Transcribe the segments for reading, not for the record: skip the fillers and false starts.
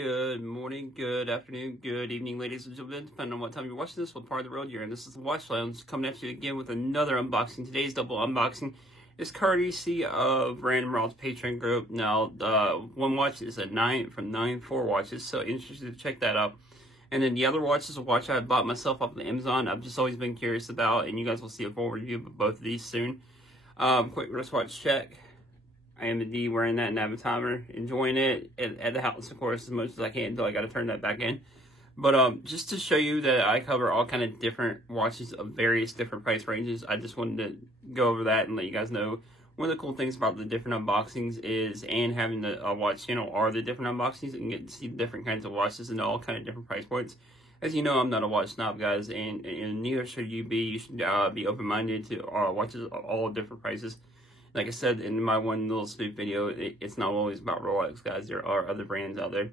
Good morning, good afternoon, good evening, ladies and gentlemen, depending on what time you're watching this, what part of the road you're in. This is the Watch Lounge coming at you again with another unboxing. Today's double unboxing is courtesy of Random Rob's Patreon group. Now, one watch is from 9-4 Watches, so interested to check that out. And then the other watch is a watch I bought myself off of Amazon. I've just always been curious about, and you guys will see a full review of both of these soon. Quick wristwatch check. I am indeed wearing that Navitimer timer, enjoying it at the house, of course, as much as I can until I got to turn that back in. But just to show you that I cover all kind of different watches of various different price ranges, I just wanted to go over that and let you guys know one of the cool things about the different unboxings is, and having the watch channel, are the different unboxings, and get to see the different kinds of watches and all kind of different price points. As you know, I'm not a watch snob, guys, and neither should you be. You should be open-minded to watches of all different prices. Like I said in my one little snoop video, it's not always about Rolex, guys. There are other brands out there.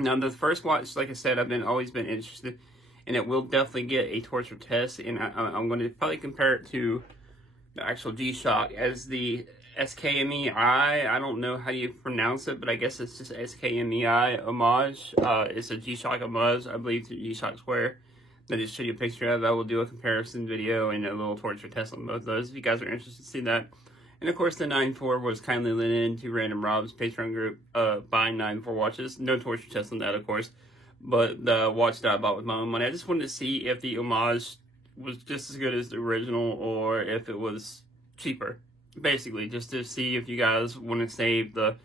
Now, the first watch, like I said, I've always been interested, and it will definitely get a torture test, and I'm going to probably compare it to the actual G-Shock as the SKMEI. I don't know how you pronounce it, but I guess it's just SKMEI homage. It's a G-Shock homage, I believe, to G-Shock Square. I just showed you a picture of. I will do a comparison video and a little torture test on both of those if you guys are interested to see that. And of course, the 9-4 was kindly lent into Random Rob's Patreon group buying 9-4 watches. No torture test on that, of course. But the watch that I bought with my own money, I just wanted to see if the homage was just as good as the original or if it was cheaper. Basically, just to see if you guys want to save the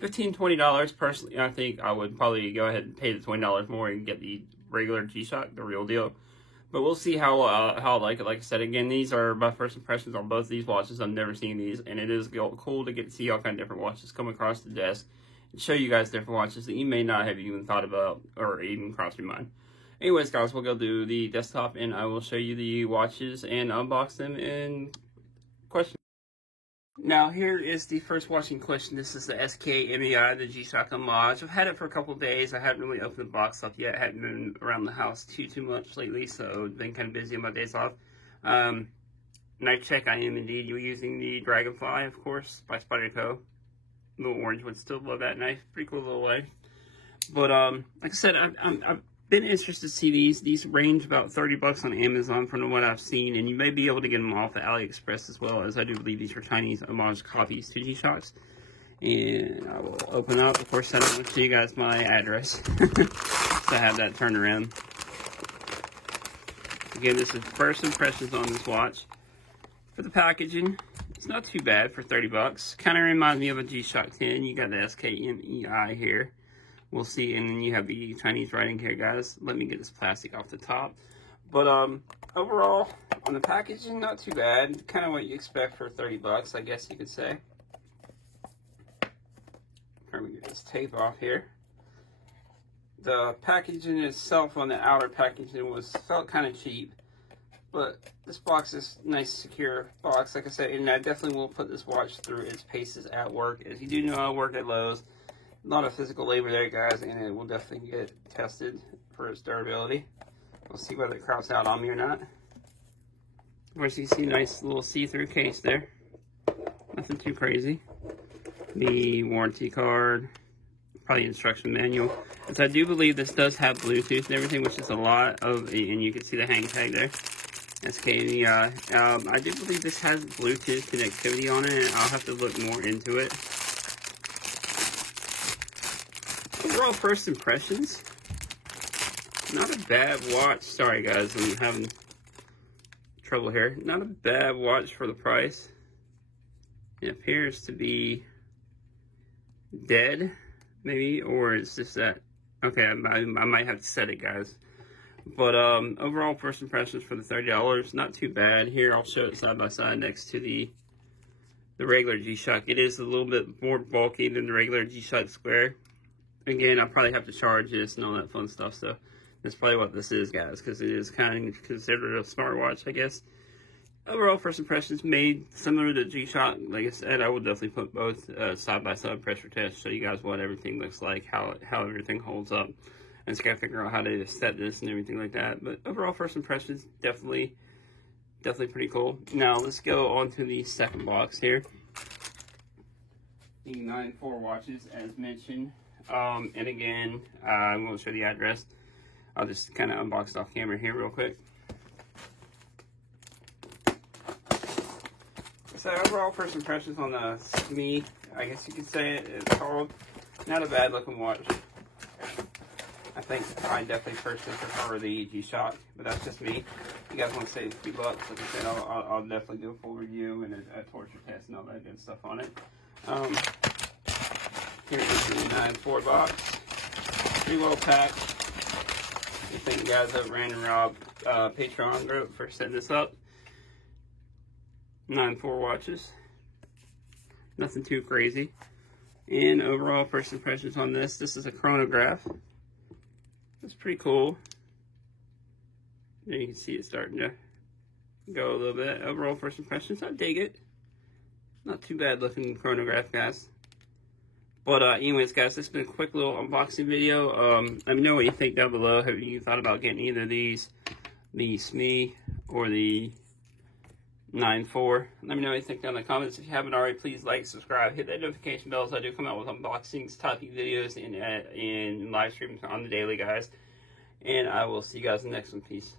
$15, $20. Personally, I think I would probably go ahead and pay the $20 more and get the regular G-Shock, the real deal. But we'll see how I like it. Like I said, again, these are my first impressions on both of these watches. I've never seen these, and it is cool to get to see all kind of different watches come across the desk and show you guys different watches that you may not have even thought about or even crossed your mind. Anyways, guys, we'll go do the desktop, and I will show you the watches and unbox them in question. Now, here is the first watch in question. This is the SKMEI, the G-Shock homage. I've had it for a couple of days. I haven't really opened the box up yet. I haven't been around the house too much lately, so I've been kind of busy on my days off. Night check, I am indeed using the Dragonfly, of course, by Spyderco. Little orange one, still love that knife. Pretty cool little way. But, like I said, I've been interested to see these. These range about $30 on Amazon from what I've seen, and you may be able to get them off of AliExpress as well, as I do believe these are Chinese homage copies to G-Shocks. And I will open up. Of course, I don't want to show you guys my address, so I have that turned around. Again, this is first impressions on this watch. For the packaging, it's not too bad for $30. Kind of reminds me of a G-Shock 10. You got the SKMEI here. We'll see, and then you have the Chinese writing here, guys. Let me get this plastic off the top. But overall, on the packaging, not too bad. Kind of what you expect for $30, I guess you could say. Let me get this tape off here. The packaging itself on the outer packaging felt kind of cheap, but this box is a nice, secure box, like I said, and I definitely will put this watch through its paces at work. As you do know, I work at Lowe's. A lot of physical labor there, guys, and it will definitely get tested for its durability. We'll see whether it crops out on me or not. Of course, you see a nice little see-through case there. Nothing too crazy. The warranty card, probably instruction manual. As I do believe this does have Bluetooth and everything, which is a lot of, and you can see the hang tag there. SKMEI. I do believe this has Bluetooth connectivity on it, and I'll have to look more into it. Overall first impressions, not a bad watch. Sorry guys, I'm having trouble here. Not a bad watch for the price. It appears to be dead, maybe, or it's just that. Okay, I might have to set it, guys. But overall first impressions for the $30, not too bad. Here, I'll show it side by side next to the regular G-Shock. It is a little bit more bulky than the regular G-Shock Square. Again, I'll probably have to charge this and all that fun stuff, so that's probably what this is, guys, because it is kind of considered a smartwatch, I guess. Overall, first impressions made similar to G-Shock. Like I said, I would definitely put both side-by-side pressure tests, show you guys what everything looks like, how everything holds up. And just gotta figure out how to set this and everything like that. But overall, first impressions, definitely pretty cool. Now, let's go on to the second box here. The 9-4 watches, as mentioned. And again, I won't show the address. I'll just kind of unbox it off camera here real quick. So overall, first impressions on the Smee, I guess you could say it's called. Not a bad looking watch. I think I definitely personally prefer the G-Shock, but that's just me. If you guys want to save a few bucks, like I said, I'll definitely do a full review and a torture test and all that good stuff on it. Here is the 9.4 box. Pretty well packed. I thank you guys over Rand and Rob Patreon group for setting this up. 9.4 watches. Nothing too crazy. And overall, first impressions on this. This is a chronograph. It's pretty cool. There you can see it starting to go a little bit. Overall, first impressions, I dig it. Not too bad looking chronograph, guys. But anyways, guys, this has been a quick little unboxing video. Let me know what you think down below. Have you thought about getting either of these, the Smee or the 9.4? Let me know what you think down in the comments. If you haven't already, please like, subscribe, hit that notification bell as I do come out with unboxings, topic videos, and live streams on the daily, guys. And I will see you guys in the next one. Peace.